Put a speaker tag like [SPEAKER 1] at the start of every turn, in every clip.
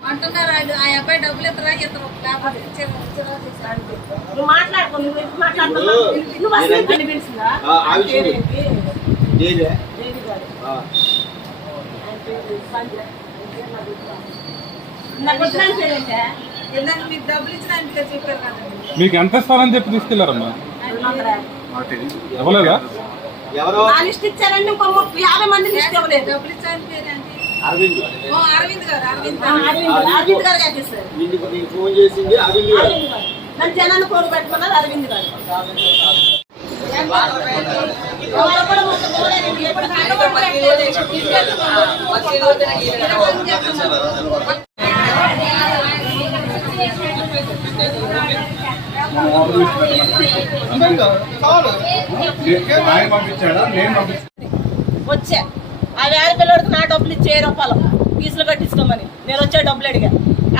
[SPEAKER 1] అంటున్నారు ఆ అబ్బాయి డబ్బులు ఇద్దరా ఇద్దరు లేకపోతే.
[SPEAKER 2] నువ్వు మాట్లాడుకో నువ్వు మాట్లాడుతున్నావు?
[SPEAKER 1] మీకు డబ్బులు చెప్పారు కదండి
[SPEAKER 3] మీకు ఎంత ఇస్తారని చెప్పి తీసుకెళ్ళారమ్మా.
[SPEAKER 4] ఎవరో
[SPEAKER 2] లిస్ట్ ఇచ్చారండి ఇంకో యాభై మంది లిస్ట్ ఇవ్వలేదు.
[SPEAKER 1] డబ్బులు ఇచ్చిన ఆయన పేరు
[SPEAKER 4] అరవింద్
[SPEAKER 1] గారు.
[SPEAKER 4] ఫోన్ చేసింది అరవింద్ గారు.
[SPEAKER 2] నన్ను జనాన్ని కోరు పెట్టుకున్నారు అరవింద్ గారు.
[SPEAKER 3] ఆయన పంపించాడా? నేను
[SPEAKER 2] వచ్చా. ఆ వేల పిల్లడికి నా డబ్బులు వెయ్యి రూపాయలు ఫీజులు కట్టించుకోమని. నేను వచ్చే డబ్బులు అడిగా.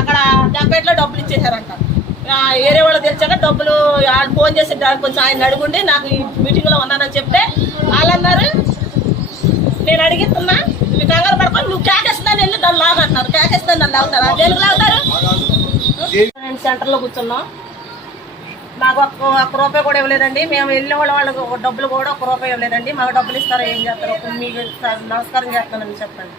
[SPEAKER 2] అక్కడ డబ్బేట్లో డబ్బులు ఇచ్చేసారంట ఏరే వాళ్ళు తెలిసాక డబ్బులు ఫోన్ చేసి కొంచెం ఆయన అడుగుండి నాకు ఈ మీటింగ్లో ఉన్నానని చెప్తే వాళ్ళు అన్నారు నేను అడిగిస్తున్నా నువ్వు కంగారు పడుకొని నువ్వు కేకేస్తుందని వెళ్ళి దాన్ని లాగంటున్నారు? కేకేస్తాను నన్ను లాగుతారు? దేనికి లాగుతారు? నేను సెంటర్లో కూర్చున్నాం. మాకు ఒక్క ఒక్క రూపాయి కూడా ఇవ్వలేదండి. మేము వెళ్ళిన వాళ్ళ వాళ్ళకి డబ్బులు కూడా ఒక్క రూపాయి ఇవ్వలేదండి. మాకు డబ్బులు ఇస్తారో ఏం చేస్తారో మీకు నమస్కారం చేస్తానని చెప్పండి.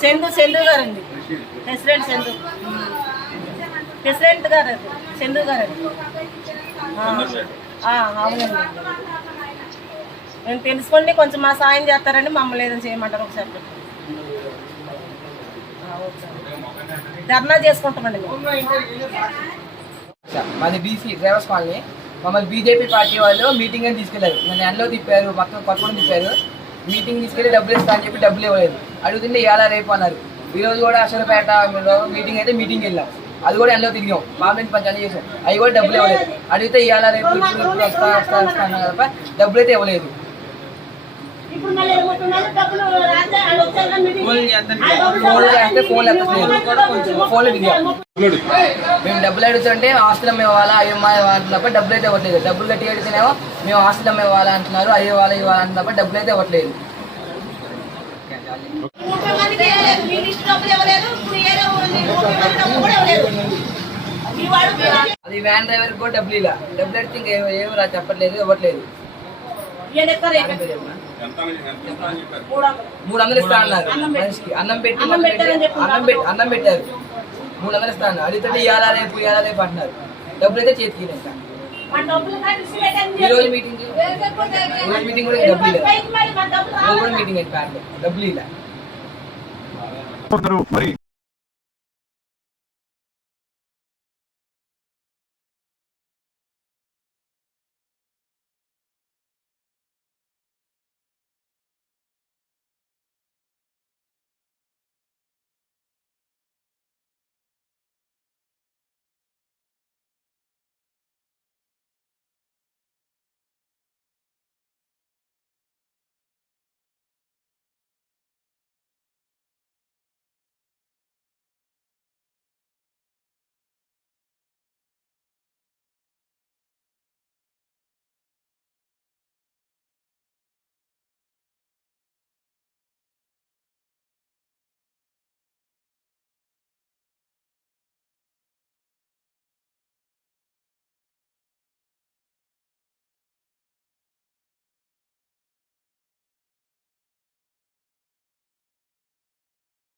[SPEAKER 2] సెందు సెందు గారు అండి గారండి. ప్రెసిడెంట్ సెందు. ప్రెసిడెంట్ గారు అది. గారు. గారండి ఆ, అవునండి. మేము తెలుసుకోండి కొంచెం మా సాయం చేస్తారండి మమ్మల్ని ఏదైనా చేయమంటారు ఒకసారి ధర్నా చేసుకుంటామండి
[SPEAKER 5] మాది బీసీ డ్రైవర్స్ కాలనీ మమ్మల్ని బీజేపీ పార్టీ వాళ్ళు మీటింగ్ అని తీసుకెళ్ళారు. నన్ను ఎండలో తిప్పారు మొత్తం కొత్తగూడెం తిప్పారు. మీటింగ్ తీసుకెళ్ళి డబ్బులు ఇస్తా అని చెప్పి డబ్బులు ఇవ్వలేదు. అడుగుతుంటే ఇవాళ రేపు అన్నారు. ఈరోజు కూడా అసలుపేట మీటింగ్ అయితే మీటింగ్ వెళ్ళాం. అది కూడా ఎండలో తిరిగాం. మామూలు పంచాయతీ చేసాం అవి కూడా డబ్బులు ఇవ్వలేదు. అడిగితే ఇవాళ రేపు వస్తా వస్తా వస్తా అన్నారు తప్ప డబ్బులు అయితే ఇవ్వలేదు.
[SPEAKER 2] వాళ్ళు
[SPEAKER 5] మేము డబ్బులు అడుగుతుంటే ఆస్తులు అమ్మే ఇవ్వాలా అవి అమ్మా ఇవ్వాలి తప్ప డబ్బులు అయితే ఇవ్వట్లేదు. డబ్బులు కట్టి అడిగితేనేమో మేము ఆస్తులు అమ్మే ఇవ్వాలా అంటున్నారు అవి ఇవ్వాలి ఇవ్వాలి తప్ప డబ్బులు అయితే ఇవ్వట్లేదు.
[SPEAKER 2] మీ
[SPEAKER 5] అది వ్యాన్ డ్రైవర్ కూడా డబ్బులు ఇలా డబ్బులు అడిగితే ఇంకా ఏం- ఏం రా చెప్పట్లేదు ఇవ్వట్లేదు.
[SPEAKER 2] మూడు వందలు
[SPEAKER 5] ఇస్తా అన్నారు
[SPEAKER 2] అన్నం పెట్టి.
[SPEAKER 5] మనిషికి అన్నం పెట్టి
[SPEAKER 2] అన్నం
[SPEAKER 5] పెట్టి-
[SPEAKER 2] చెప్పి
[SPEAKER 5] అన్నం పెట్టి అన్నం పెట్టారు. మూడు వందలు ఇస్తా అన్నారు అడిగితే ఇవాళ రేపు ఇవాళ రేపు అంటున్నారు. డబ్బులు అయితే చేతికి ఈ రోజు మీటింగ్ ఈ రోజు మీటింగ్ కూడా డబ్బులు రోజు కూడా మీటింగ్ అయితే డబ్బులు ఇలా
[SPEAKER 3] మరి